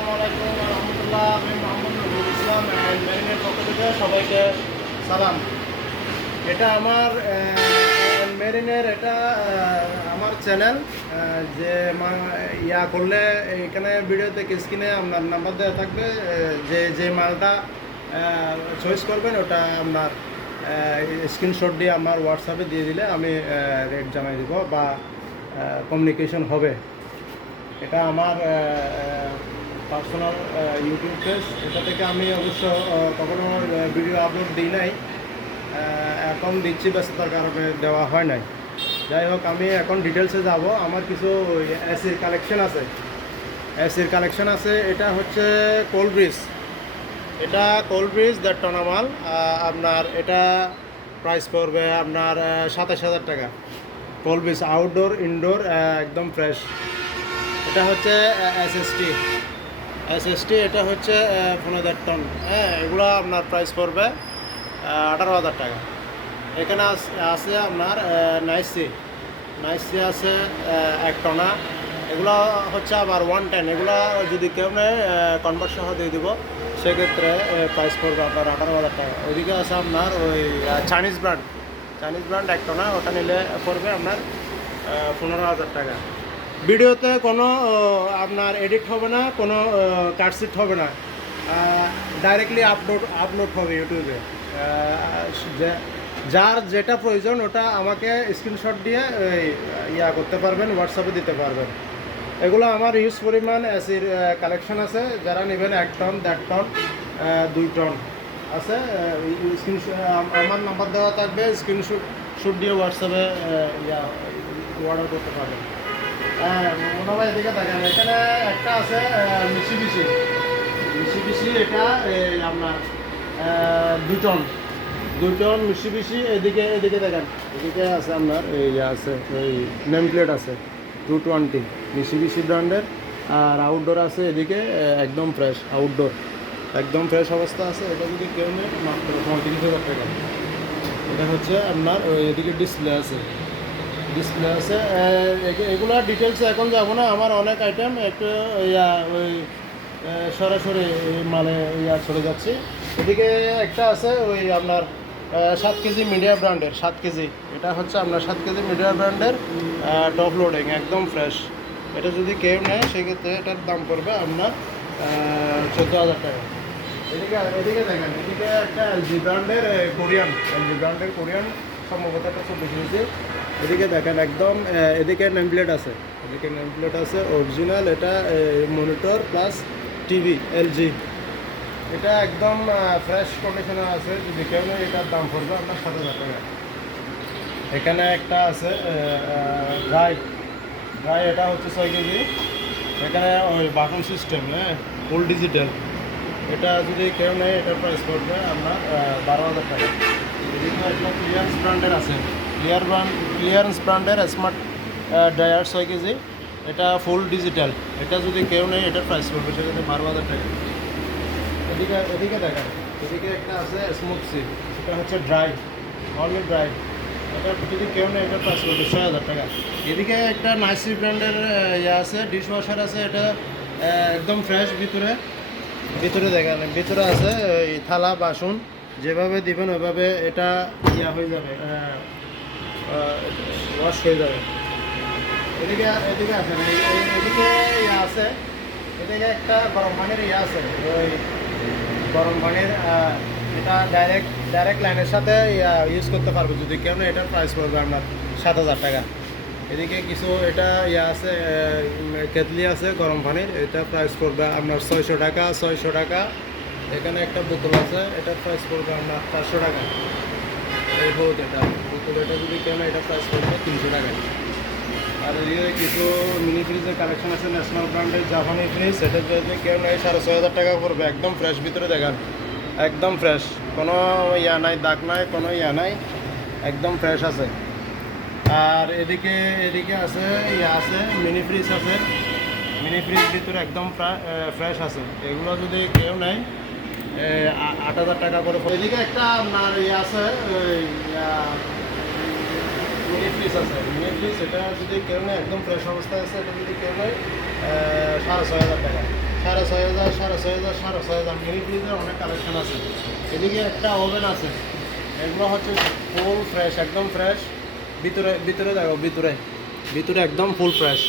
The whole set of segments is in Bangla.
আসসালামু আলাইকুম রহমতুল্লাহ। আমি মোহাম্মদ নজরুল ইসলাম অ্যান্ড মেরিনের পক্ষ থেকে সবাইকে সালাম। এটা আমার মেরিনের এটা আমার চ্যানেল। যে ইয়া করলে এখানে ভিডিওতে স্ক্রিনে আপনার নাম্বার দেওয়া থাকবে। যে মালটা চয়েস করবেন ওটা আপনার স্ক্রিনশট দিয়ে আমার হোয়াটসঅ্যাপে দিয়ে দিলে আমি রেট জানাই দিব বা কমিউনিকেশন হবে। এটা আমার পার্সোনাল ইউটিউব পেজ। এটা থেকে আমি অবশ্য কখনো ভিডিও আপলোড দিই নাই, এখন দিচ্ছি ব্যস্ততার কারণে দেওয়া হয় নাই। যাই হোক, আমি এখন ডিটেলসে যাব। আমার কিছু এসির কালেকশন আছে। এটা হচ্ছে কোল্ড ব্রিজ। এটা কোল্ড ব্রিজ 1.5 টনা মাল। আপনার এটা প্রাইস পড়বে আপনার 27,000 টাকা। কোল্ড ব্রিজ আউটডোর ইনডোর একদম ফ্রেশ। এটা হচ্ছে এসএসটি। এটা হচ্ছে 15 টন। হ্যাঁ, এগুলো আপনার প্রাইস পড়বে 18,000 টাকা। এখানে আছে আপনার নাইসি আছে 1 টনা। এগুলো হচ্ছে আবার 110। এগুলো যদি কেউ নেয় কনভার্ট সহ দিয়ে দিব, সেক্ষেত্রে প্রাইস পড়বে আপনার 18,000 টাকা। ওইদিকে আছে আপনার ওই চাইনিজ ব্র্যান্ড 1 টনা, ওটা নিলে পড়বে আপনার 15,000 টাকা। ভিডিওতে কোনো আপনার এডিট হবে না, কোনো কাটসিট হবে না, ডাইরেক্টলি আপলোড হবে ইউটিউবে। যার যেটা প্রয়োজন ওটা আমাকে স্ক্রিনশট দিয়ে ইয়া করতে পারবেন, হোয়াটসঅ্যাপে দিতে পারবেন। এগুলো আমার ইউজ পরিমাণ এসির কালেকশন আছে। যারা নেবেন 1 টন, 1.5 টন, 2 টন আছে। আমার নাম্বার দেওয়া থাকবে, স্ক্রিনশট দিয়ে হোয়াটসঅ্যাপে অর্ডার করতে পারবেন। মোটামুটি এদিকে দেখেন, এখানে একটা আছে মিশিবিশি। এটা আপনার 2 টন মিশিবিশি। এদিকে দেখেন, এদিকে আছে আপনার এই আছে ওই নেম প্লেট আছে 220 মিশিবিশি ব্র্যান্ডের। আর আউটডোর আছে এদিকে একদম ফ্রেশ, আউটডোর একদম ফ্রেশ অবস্থা আছে। এটা যদি কেউ নেয় মাত্র 35,000 টাকা। এটা হচ্ছে আপনার ওই এদিকে ডিসপ্লে আছে। এগুলো ডিটেলসে এখন যাবো না। আমার অনেক আইটেম একটু ওই সরাসরি মালে চলে যাচ্ছি। এদিকে একটা আছে ওই আপনার 7 কেজি মিডিয়া ব্র্যান্ডের 7 কেজি। এটা হচ্ছে আপনার 7 কেজি মিডিয়া ব্র্যান্ডের টপ লোডিং একদম ফ্রেশ। এটা যদি কেউ নেয় সেক্ষেত্রে এটার দাম পড়বে আপনার 14,000 টাকা। এদিকে দেখেন, এদিকে একটা এলজি ব্র্যান্ডের কোরিয়ান সম্ভবত একটা 24 কেজি। এদিকে দেখেন একদম, এদিকে নেম প্লেট আছে, অরিজিনাল। এটা মনিটর প্লাস টিভি এলজি। এটা একদম ফ্রেশ কন্ডিশনে আছে। যদি কেউ নেই এটার দাম পড়বে আপনার 7,000 টাকা। এখানে একটা আছে ড্রাই। এটা হচ্ছে 6 কেজি। এখানে ওই বাটন সিস্টেম, হ্যাঁ, ফুল ডিজিটাল। এটা যদি কেউ নেয় এটার প্রাইস পড়বে আপনার 12,000 টাকা। এদিকে একটা ক্লিয়ারেন্স ব্র্যান্ডের আছে, ক্লিয়ারেন্স ব্র্যান্ডের স্মার্ট ড্রায়ার 6 কেজি। এটা ফুল ডিজিটাল। এটা যদি কেউ নেয় এটার প্রাইস পড়বে সেখানে 12,000 টাকা। এদিকে দেখেন, এদিকে একটা আছে স্মুথ সি। এটা হচ্ছে অনলি ড্রাই। এটা যদি কেউ নেয় এটার প্রাইস পড়বে 6,000 টাকা। এদিকে একটা নাইসি ব্র্যান্ডের আছে, ডিশ ওয়াশার আছে। এটা একদম ফ্রেশ। ভিতরে দেখেন, ভিতরে আছে এই থালা বাসন যেভাবে দিবেন ওইভাবে এটা হয়ে যাবে, ওয়াশ হয়ে যাবে। এদিকে আছে, এদিকে আছে। এদিকে একটা গরম পানির আছে, ওই গরম পানির এটা ডাইরেক্ট লাইনের সাথে ইউজ করতে পারবে যদি কেউ না। এটার প্রাইস পড়বে আপনার 7,000 টাকা। এদিকে কিছু এটা আছে, কেতলি আছে গরম পানির। এটা প্রাইস পড়বে আপনার 600 টাকা। এখানে একটা বোতল আছে, এটার প্রাইস পড়বে আপনার 400 টাকা। এই হোক এটা বোতল, এটা যদি কেউ না এটা প্রাইস পড়বে 300 টাকা। আর এদিকে কিছু মিনি ফ্রিজের কালেকশন আছে, ন্যাশনাল ব্র্যান্ডের জাপানি ফ্রিজ। এটা যদি কেউ নেয় 6,500 টাকা পড়বে। একদম ফ্রেশ, ভিতরে দেখান একদম ফ্রেশ, কোনো নাই, দাগ নাই, কোনো নাই, একদম ফ্রেশ আছে। আর এদিকে আছে আছে মিনি ফ্রিজ আছে। মিনি ফ্রিজ ভিতরে একদম ফ্রেশ আছে। এগুলো যদি কেউ নেয় 8,000 টাকা করে। এদিকে একটা আপনার আছে মিনি ফ্রিজ আছে। এটা যদি কেউ নেয় একদম ফ্রেশ অবস্থায় আছে। এটা যদি কেউ নেয় 6,500 টাকা। 6,500 6,500, 6,500 মিনি ফ্রিজের অনেক কালেকশন আছে। এদিকে একটা ওভেন আছে, এগুলো হচ্ছে ফুল ফ্রেশ, একদম ফ্রেশ। ভিতরে ভিতরে দেখো, ভিতরে একদম ফুল ফ্রেশ,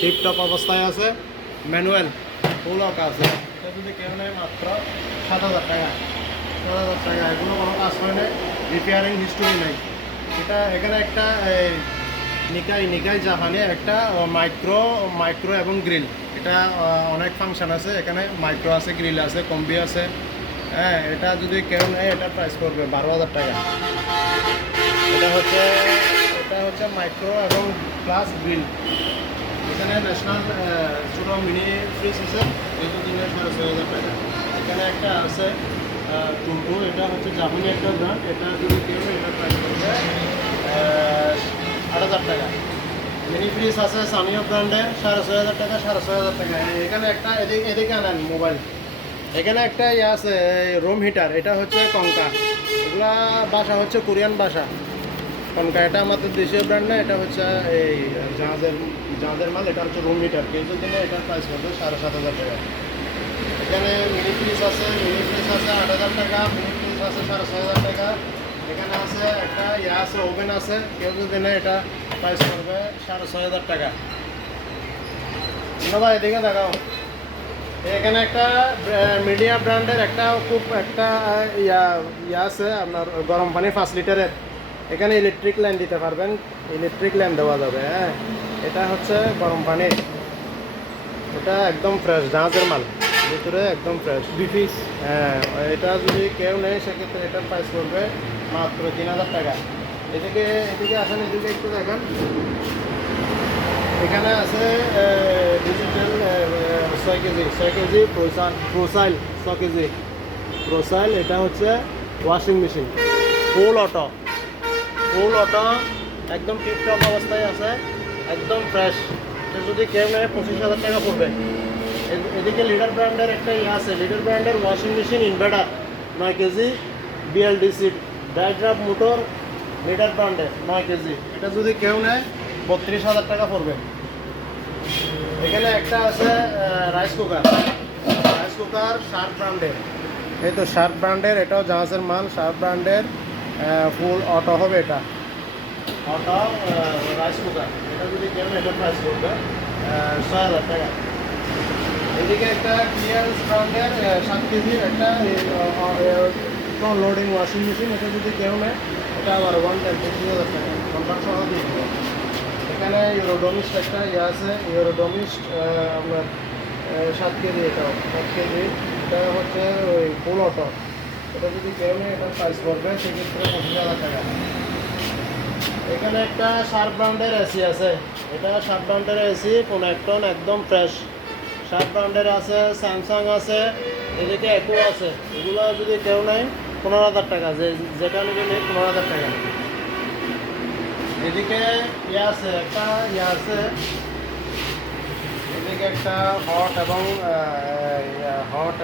টিপটপ অবস্থায় আছে, ম্যানুয়াল ফুল অক আছে। এটা যদি কেউ নেয় মাত্র 7,000 টাকা, 7,000 টাকা। এগুলো কোনো কাজ করে নেই, রিপেয়ারিং হিস্টোরি নেই। এটা এখানে একটা নিকাই জাপানি একটা মাইক্রো এবং গ্রিল। এটা অনেক ফাংশন আছে, এখানে মাইক্রো আছে, গ্রিল আছে, কম্বি আছে। হ্যাঁ, এটা যদি কেউ নেয় এটা প্রাইস পড়বে 12,000 টাকা। এটা হচ্ছে মাইক্রো এবং প্লাস গ্রিল। এখানে ন্যাশনাল ছোটো মিনি ফ্রিজ আছে, এটা দিলে 6,500 টাকা। এখানে একটা আছে টুম্পু, এটা হচ্ছে জাপানি একটা ব্র্যান্ড। এটা যদি কেউ এটা প্রাইস করবে 8,000 টাকা। মিনি ফ্রিজ আছে সানিও ব্র্যান্ডের, 6,500 টাকা, 6,500 টাকা। এখানে একটা এদিকে আনেন মোবাইল। এখানে একটা আছে রুম হিটার, এটা হচ্ছে কঙ্কা। এগুলা বাসা হচ্ছে কোরিয়ান বাসা। কনকা এটা আমাদের দেশীয় ব্র্যান্ড না, এটা হচ্ছে এই জাহাজের মাল। এটা হচ্ছে রুম হিটার, কেজি দিনে এটার প্রাইস পড়বে 7,500 টাকা। এখানে মিনি ফ্রিজ আছে 8,000 টাকা, মিনি ফ্রিজ আছে 6,500 টাকা। এখানে আছে একটা আছে ওভেন আছে, কেউ যদি নেয় এটা প্রাইস পড়বে 6,500 টাকা। ধন্যবাদ, এদিকে দেখাও। এখানে একটা মিডিয়া ব্র্যান্ডের খুব একটা ইয়া আছে আপনার, গরম পানি 5 লিটারের। এখানে ইলেকট্রিক লাইন দিতে পারবেন, ইলেকট্রিক লাইন দেওয়া যাবে। হ্যাঁ, এটা হচ্ছে গরম পানি, এটা একদম ফ্রেশ, জাহাজের মাল, ভিতরে একদম ফ্রেশ বিফিস। হ্যাঁ, এটা যদি কেউ নেয় সেক্ষেত্রে এটার প্রাইস পড়বে মাত্র 3,000 টাকা। এদিকে আসেন, এদিকে একটু দেখেন। এখানে আছে ডিজিটাল 6 কেজি প্রোসাইল 6 কেজি প্রোসাইল। এটা হচ্ছে ওয়াশিং মেশিন, ফুল অটো, একদম টিপটপ অবস্থায় আছে, একদম ফ্রেশ। এটা যদি কেউ নেয় 25,000 টাকা পড়বে। এদিকে লিডার ব্র্যান্ডের একটা আছে, লিডার ব্র্যান্ডের washing machine inverter 9 KG BLDC ডায়াগ্রাফ মোটর, লিডার ব্র্যান্ডের 9 কেজি। এটা যদি কেউ নেয় 32,000 টাকা পড়বে। এখানে একটা আছে রাইস কুকার শার্প ব্র্যান্ডের। এই তো শার্প ব্র্যান্ডের, এটাও জাহাজের মাল, শার্প ব্র্যান্ডের ফুল অটো হবে। এটা অটো রাইস কুকার। এটা যদি কেউ এটা প্রাইস করবে 6,000 টাকা। এদিকে একটা ক্লিয়ারেন্স ব্র্যান্ডের 7 কেজির একটা লোডিং ওয়াশিং মেশিন। এটা যদি কেউ নেয় এটা আবার 125,000 টাকা, কন্ট্রাক্ট সহ দিয়ে দেবো। এখানে ইউরোডোমিস্ট একটা আছে, ইউরোডোমিস্ট আপনার 7 কেজি, এটাও 7 কেজি। এটা হচ্ছে ওই ফুল অটো। এটা যদি কেউ নেয় এটা প্রাইস করবে সেক্ষেত্রে 25,000 টাকা। এখানে একটা শার্প ব্র্যান্ডের এসি আছে, এটা শার্প ব্র্যান্ডের এসি, কোন একটন একদম ফ্রেশ। শার্প ব্র্যান্ডের আছে, স্যামসাং আছে, এদিকে একো আছে। এগুলো যদি কেউ নেয় 15,000 টাকা, যেটা নেবে নেই 15,000 টাকা। এদিকে আছে একটা আছে, এদিকে একটা হট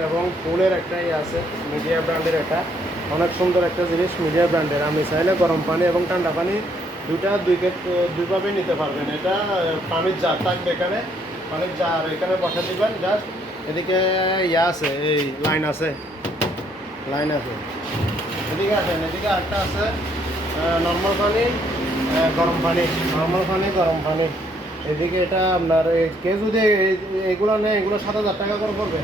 এবং ফুলের একটা আছে, মিডিয়া ব্র্যান্ডের। এটা অনেক সুন্দর একটা জিনিস, মিডিয়া ব্র্যান্ডের। আপনি চাইলে গরম পানি এবং ঠান্ডা পানি দুইভাবেই নিতে পারবেন। এটা পানির জার থাকবে, এখানে পানির জার এখানে বসা দিবেন জাস্ট। এদিকে আছে, এই লাইন আছে। এদিকে আসেন, এদিকে আরেকটা আছে নর্মাল পানি, গরম পানি। এদিকে এটা আপনার কে যদি এগুলো নেয়, এগুলো 7,000 টাকা করে পড়বে,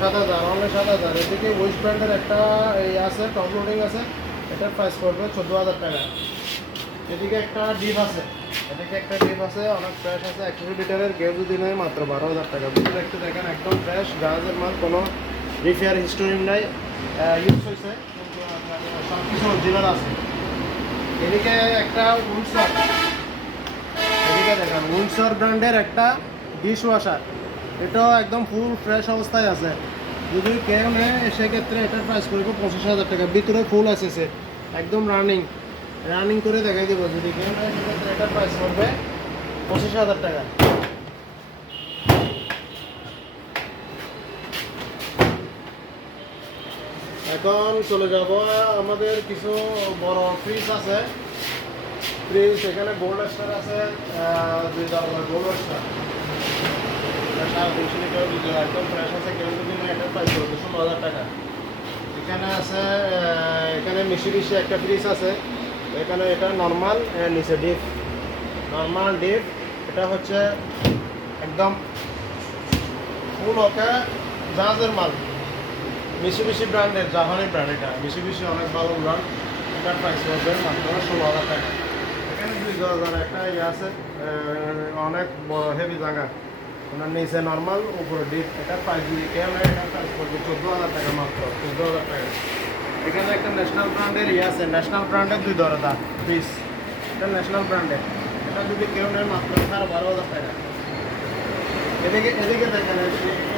7,000, অনলি 7,000। এদিকে ওয়েস্ট ব্র্যান্ডের একটা আছে, টপ লোডিং আছে, এটার প্রাইস পড়বে 14,000 টাকা। এদিকে একটা ডিপ আছে, অনেক ফ্রেশ আছে, 100 লিটারের। কেউ যদি নেয় মাত্র 12,000 টাকা। ভিতরে একটু দেখেন, একদম ফ্রেশ, জাহাজের মাল, কোনো রিপেয়ার হিস্টোরি নাই, ইউজ হয়েছে, কিন্তু আপনার সব কিছু অরিজিনাল আছে। এদিকে একটা উইন্ডসর ব্র্যান্ডের একটা ডিশ ওয়াশার, এটাও একদম ফুল ফ্রেশ অবস্থায় আছে। যদি কেউ নেয় সেক্ষেত্রে এটার প্রাইস করবে 25,000 টাকা। ভিতরে ফুল আছে, সে একদম রানিং করে দেখাই দেবো। যদি কেউ নেয় সেক্ষেত্রে এটার প্রাইস করবে 25,000 টাকা। এখন চলে যাব, আমাদের কিছু বড় ফ্রিজ আছে। এখানে গোল্ড স্টার আছে, 2 দরজা গোল্ড স্টার। লিটার দুধ একদম ফ্রেশ আছে, কেউ যদি না এটা প্রাইস করবে 16,000 টাকা। এখানে আছে এখানে মিশিবিশি একটা ফ্রিজ আছে, এখানে এটা নর্মাল, নিচে ডিপ, নর্মাল ডিপ। এটা হচ্ছে একদম ফুল ওকে জাহাজের মাল, মিশিবিশি ব্র্যান্ডের, জাহানি ব্র্যান্ড। এটা মিশিবিশি অনেক ভালো ব্র্যান্ড। এটার প্রাইস হবে মাত্র 16,000 টাকা। এখানে 2,000 একটা ইয়ে আছে, অনেক বড় হেভি জায়গা, ওনার নিচে নর্মাল, উপরে ডিপ। এটার প্রাইস যদি কেউ নেয় এটার প্রাইস পড়বে 14,000 টাকা, মাত্র 14,000 টাকা। এখানে একটা ন্যাশনাল ব্র্যান্ডের ইয়ে আছে, ন্যাশনাল ব্র্যান্ডের 2,000 পিস, এটা ন্যাশনাল ব্র্যান্ডের। এটা যদি কেউ নেয় মাত্র 12,000 টাকা। এদিকে এদিকে দেখেন,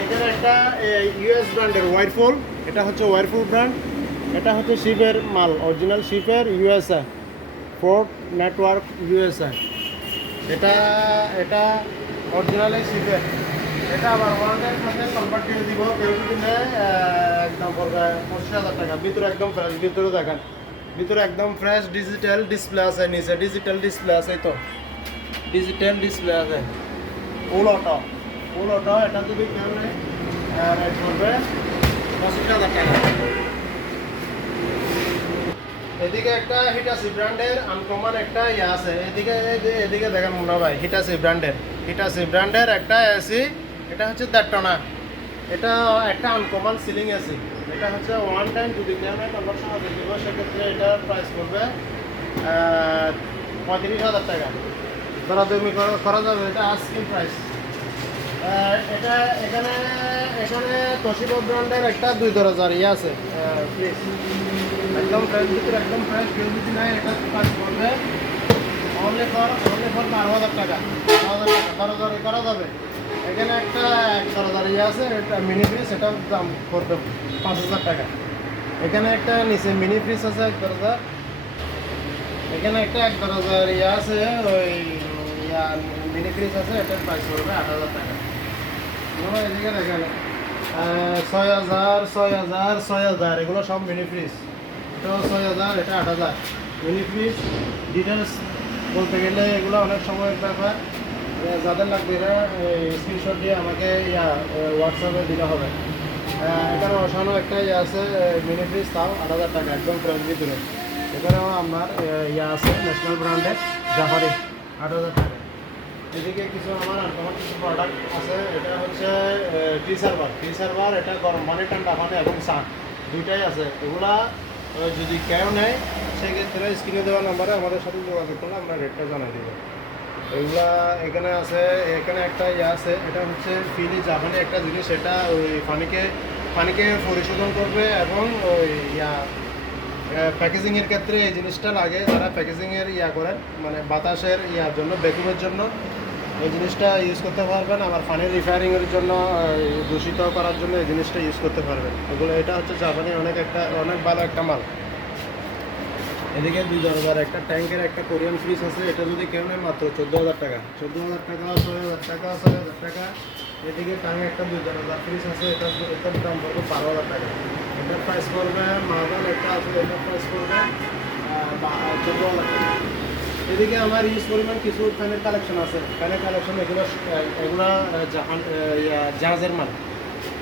এখানে একটা ইউএস ব্র্যান্ডের ওয়ারফুল, এটা হচ্ছে ওয়ারফুল ব্র্যান্ড। এটা হচ্ছে শিপের মাল, অরিজিনাল শিপের, ইউএসএ, ফোর্ট নেটওয়ার্ক ইউএসএ। এটা এটা অরিজিনালি শিপের। এটা আবার ওয়ারেন্টির সাথে কনভার্ট করে দিব, কেউ যদি নেয় একদম পড়বে 25,000 টাকা। ভিতরে একদম ফ্রেশ, ভিতরে দেখেন, ভিতরে একদম ফ্রেশ। ডিজিটাল ডিসপ্লে আছে, নিচে ডিজিটাল ডিসপ্লে আছে, তো ডিজিটাল ডিসপ্লে আছে, ফুল অটো, ফুল অটো। এটা যদি কেউ নেয় রেট পড়বে 25,000 টাকা। এদিকে একটা হিটাচি ব্র্যান্ডের আনকমন একটা ইয়ে আছে, এদিকে এদিকে দেখেন মুন্না ভাই, হিটাচি ব্র্যান্ডের একটা এসি। এটা হচ্ছে 1.5 টনা। এটা একটা আনকমন সিলিং এসি। এটা হচ্ছে ওয়ান টাইম যদি কেউ নেয় কনভার্সন হতে দিব, সেক্ষেত্রে এটার প্রাইস পড়বে 35,000 টাকা। দরাদরি করা যাবে, এটা আস্কিং প্রাইস। এটা এখানে এখানে তোশিবা ব্র্যান্ডের একটা 2,000 ইয়ে আছে, প্লিজ একদম ফ্রেশ, ভিতরে একদম ফ্রেশ। কেউ যদি নেয় এটা প্রাইস পড়বে অনলি ফর 12,000 টাকা। 12,000 করা যাবে। এখানে একটা 1,000 ইয়ে আছে, এটা মিনি ফ্রিজ, এটার দাম পড়বে 5,000 টাকা। এখানে একটা নিচে মিনি ফ্রিজ আছে 1,000। এখানে একটা 1,000 ইয়ে আছে, ওই মিনি ফ্রিজ আছে, এটার প্রাইস পড়বে 8,000 টাকা। এদিকে দেখেন 6,000, 6,000, 6,000, এগুলো সব মিনি ফ্রিজ। এটাও 6,000, এটা 8,000। মিনি ফ্রিজ ডিটেলস বলতে গেলে এগুলো অনেক সময়ের ব্যাপার। যাদের লাগবে এরা স্ক্রিনশট দিয়ে আমাকে হোয়াটসঅ্যাপে দিতে হবে। এখানে অসানো একটা ইয়ে আছে, মিনি ফ্রিজ, তাও 8,000 টাকা, একদম ফ্রেশ ভিতরে। এখানেও আপনার ইয়ে আছে ন্যাশনাল ব্র্যান্ডের জাফারি, 8,000 টাকা। এদিকে কিছু আমার আনকমন কিছু প্রোডাক্ট আছে। এটা হচ্ছে টি সার্ভার। এটা গরম পানি, ঠান্ডা পানি এবং চা দুইটাই আছে। এগুলা যদি কেউ নেয় সেক্ষেত্রে স্ক্রিনে দেওয়া নাম্বারে আমাদের সাথে যোগাযোগ করলে আমরা রেটটা জানিয়ে দেবো। এগুলা এখানে আছে। এখানে একটা ইয়ে আছে, এটা হচ্ছে ফিলি জাপানি একটা জিনিস। এটা ওই পানিকে পরিশোধন করবে এবং ওই প্যাকেজিংয়ের ক্ষেত্রে এই জিনিসটা লাগে। যারা প্যাকেজিংয়ের করেন, মানে বাতাসের জন্য, ভ্যাকুমের জন্য এই জিনিসটা ইউজ করতে পারবেন। আবার পানির রিফায়ারিংয়ের জন্য, দূষিত করার জন্য এই জিনিসটা ইউজ করতে পারবেন। এগুলো এটা হচ্ছে জাপানি অনেক ভালো একটা মাল। এদিকে 2,000 একটা ট্যাঙ্কের একটা কোরিয়ান ফ্রিজ আছে। এটা যদি কেউ নেয় মাত্র 14,000 টাকা, 14,000 টাকা, 6,000 টাকা, 6,000 টাকা। এদিকে ট্যাঙ্ক একটা 2,000 ফ্রিজ আছে, এটার দাম পড়বে 12,000 টাকা। এটার প্রাইস পড়বে, মার্বেল একটা আছে, এটার প্রাইস পড়বে 14,000 টাকা। এদিকে আমার ইউজ পরিমাণ কিছু ফ্যানের কালেকশন আছে। ফ্যানের কালেকশন এগুলো জাহাজের মাল।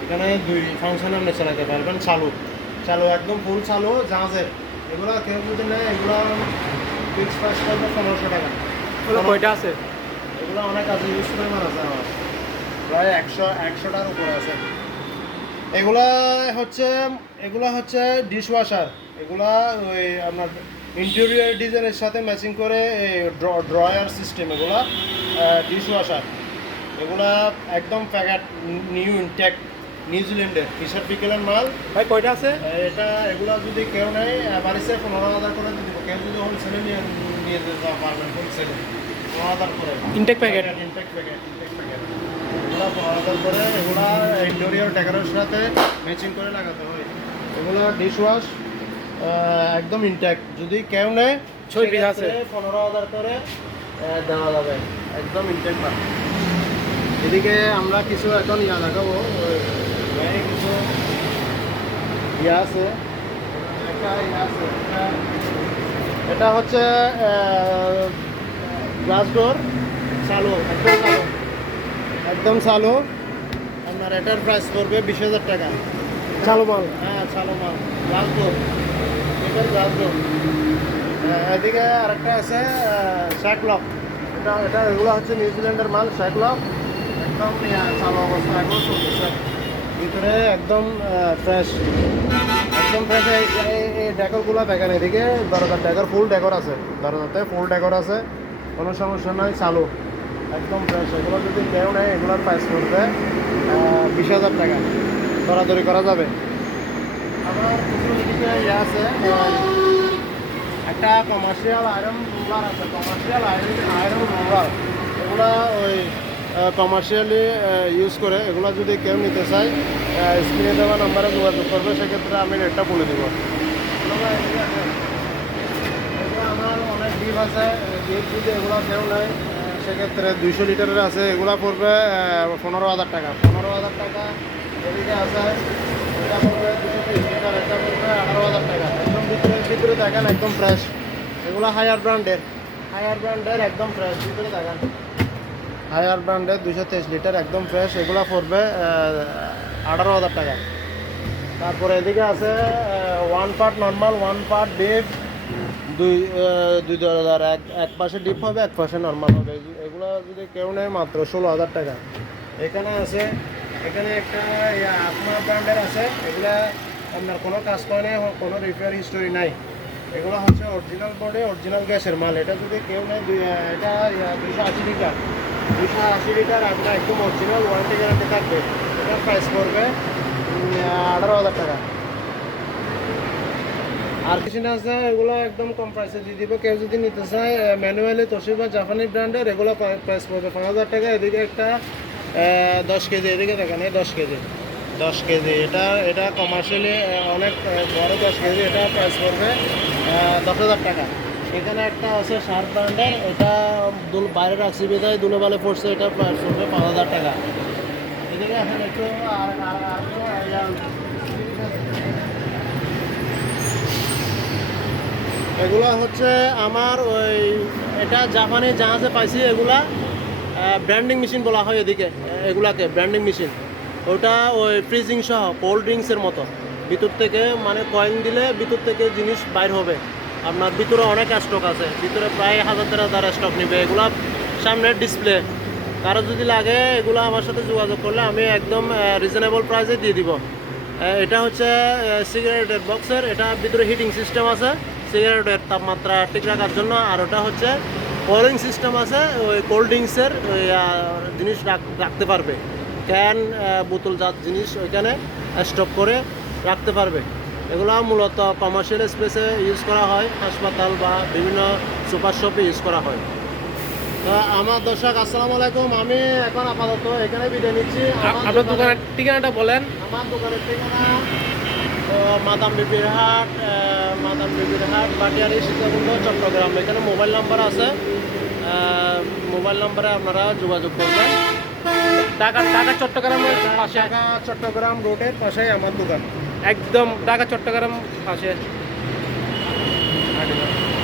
এখানে 2 ফাংশন আপনি চালাতে পারবেন, চালু একদম ফুল চালু জাহাজের। এগুলো কেউ যদি নেয়, এগুলো ফিক্স প্রাইস পড়বে 1500 টাকা। কয়টা আছে? এগুলো অনেক আছে, ইউজ পরিমাণ আছে আমার, প্রায় 100টার উপরে আছে। এগুলা হচ্ছে ডিশওয়াশার। এগুলা ওই আপনার ইন্টেরিয়র ডিজাইনের সাথে ম্যাচিং করে ড্রয়ার সিস্টেম। এগুলা ডিশওয়াশার। এগুলা একদম প্যাকেট, নিউ ইনটেক, নিউজিল্যান্ডের ফিশার বিকেলের মাল। ভাই কয়টা আছে? এগুলা যদি কেউ নেয় বাড়িতে 15,000 করে দিয়ে দেবো। কেউ যদি হোলসেলে নিয়ে যেতে পারবেন, হোলসেলে 15,000 করে ইনটেক প্যাকেট। এগুলো 15,000 করে। এগুলা ইন্টেরিয়র ডেকোরের সাথে ম্যাচিং করে লাগাতে হয়। এগুলো ডিশওয়াশ একদম ইনটেক। যদি কেউ নেয় 6 পিস আছে, 15,000 করে দেওয়া যাবে, একদম ইনটেক মাল। এদিকে আমরা কিছু এখন দেখাবো, কিছু আছে। এটা হচ্ছে গ্লাস ডোর, চালু, একদম চালু। আর এটার প্রাইস পড়বে 20,000 টাকা। চালু মাল। হ্যাঁ চালো মাল জালদো, এটার জালদো। এদিকে আরেকটা আছে শ্যাকলক, এটা এগুলো হচ্ছে নিউজিল্যান্ডের মাল শ্যাকলক, একদম চালু অবস্থা এখনো চলতেছে, ভিতরে একদম ফ্রেশ, একদম ফ্রেশ। এই ডেকরগুলো দেখেন, এদিকে দরজার ডেকর ফুল ডেকর আছে, দরজাতে ফুল ডেকর আছে, কোনো সমস্যা নয়, চালু একদম ফ্রেশ। এগুলো যদি কেউ নেয় এগুলোর প্রাইস পড়বে 20,000 টাকা, দরাদরি করা যাবে। আমার কিছু এদিকে আছে, একটা কমার্শিয়াল আয়রন রোলার আছে, কমার্শিয়াল আয়রন রোলার, এগুলো ওই কমার্শিয়ালি ইউজ করে। এগুলো যদি কেউ নিতে চায় স্ক্রিনে দেওয়া নাম্বারে যোগাযোগ করবে, সেক্ষেত্রে আমি রেটটা বলে দেবো। এগুলো আমার অনেক ডিপ আছে, ডিপ যদি এগুলো কেউ নেয় সেক্ষেত্রে 200 লিটারের আছে, এগুলো পড়বে 15,000 টাকা, 15,000 টাকা। এদিকে আছে এটা পড়বে 230 লিটার, এটা পড়বে 18,000 টাকা। একদম ভিতরে দেখেন একদম ফ্রেশ, এগুলো হায়ার ব্র্যান্ডের একদম ফ্রেশ, ভিতরে দেখেন হায়ার ব্র্যান্ডের 223 লিটার একদম ফ্রেশ, এগুলো পড়বে 18,000 টাকা। তারপরে এদিকে আছে 1 পার্ট নর্মাল, 1 পার্ট ডিপ, দুই দরজার, এক পাশে ডিপ হবে, এক পাশে নর্মাল হবে। এগুলো যদি কেউ নেয় মাত্র 16,000 টাকা। এখানে আছে, এখানে একটা আত্মা ব্র্যান্ডের আছে, এগুলা আপনার কোনো কাজ করে নেই, কোনো রিপেয়ার হিস্টোরি নাই। এগুলো হচ্ছে অরিজিনাল বোর্ডে অরিজিনাল গ্যাসের মাল। এটা যদি কেউ নেয় এটা 280 লিটার, 280 লিটার আপনার একদম অরিজিনাল ওয়ারেন্টি গ্যারান্টি থাকবে। এটার প্রাইস পড়বে 18,000 টাকা। আর কিছু না আছে, এগুলো একদম কম প্রাইসে দিয়ে দিব। কেউ যদি নিতে চায় ম্যানুয়ালি তোশিবা জাপানি ব্র্যান্ডের, এগুলো প্রাইস পড়বে 5,000 টাকা। এদিকে একটা 10 কেজি, এদিকে দেখেন এই 10 কেজি, এটা কমার্শিয়ালি অনেক বড় 10 কেজি, এটা প্রাইস পড়বে 10,000 টাকা। এখানে একটা আছে শার্প ব্র্যান্ডের, এটা বাইরে রাখছি বিদায় দুলোবালে পড়ছে, এটা প্রাইস পড়বে 5,000 টাকা। এদিকে এখন একটু এগুলো হচ্ছে আমার ওই, এটা জাপানি জাহাজে পাইছি, এগুলা ব্র্যান্ডিং মেশিন বলা হয় এদিকে, এগুলাকে ব্র্যান্ডিং মেশিন। ওটা ওই ফ্রিজিং সহ কোল্ড ড্রিঙ্কসের মতো, ভিতর থেকে মানে কয়েন দিলে ভিতর থেকে জিনিস বাইর হবে। আপনার ভিতরে অনেক স্টক আছে, ভিতরে প্রায় 1,000 স্টক নেবে। এগুলা সামনের ডিসপ্লে, কারো যদি লাগে এগুলো আমার সাথে যোগাযোগ করলে আমি একদম রিজনেবল প্রাইসে দিয়ে দিব। এটা হচ্ছে সিগারেটের বক্সের, এটা ভিতরে হিটিং সিস্টেম আছে সিগারেটের তাপমাত্রা ঠিক রাখার জন্য, আর ওটা হচ্ছে কোলিং সিস্টেম আছে, ওই কোল্ড ড্রিঙ্কসের ওই জিনিস রাখতে পারবে, ক্যান বোতলজাত জিনিস ওইখানে স্টক করে রাখতে পারবে। এগুলো মূলত কমার্শিয়াল স্পেসে ইউজ করা হয়, হাসপাতাল বা বিভিন্ন সুপার শপে ইউজ করা হয়। তো আমার দর্শক আসসালামু আলাইকুম, আমি এখন আপাতত এখানে বিদায় নিচ্ছি। আপনার দোকানের ঠিকানাটা বলেন। আমার দোকানের ঠিকানা মাদাম বিবির হাট, বাটিয়ারি, সীতাকুণ্ড, চট্টগ্রাম। এখানে মোবাইল নাম্বার আছে, মোবাইল নাম্বারে আপনারা যোগাযোগ করবেন। ঢাকা চট্টগ্রামের পাশে, চট্টগ্রাম রোডের পাশেই আমার দোকান, একদম ঢাকা চট্টগ্রাম পাশে।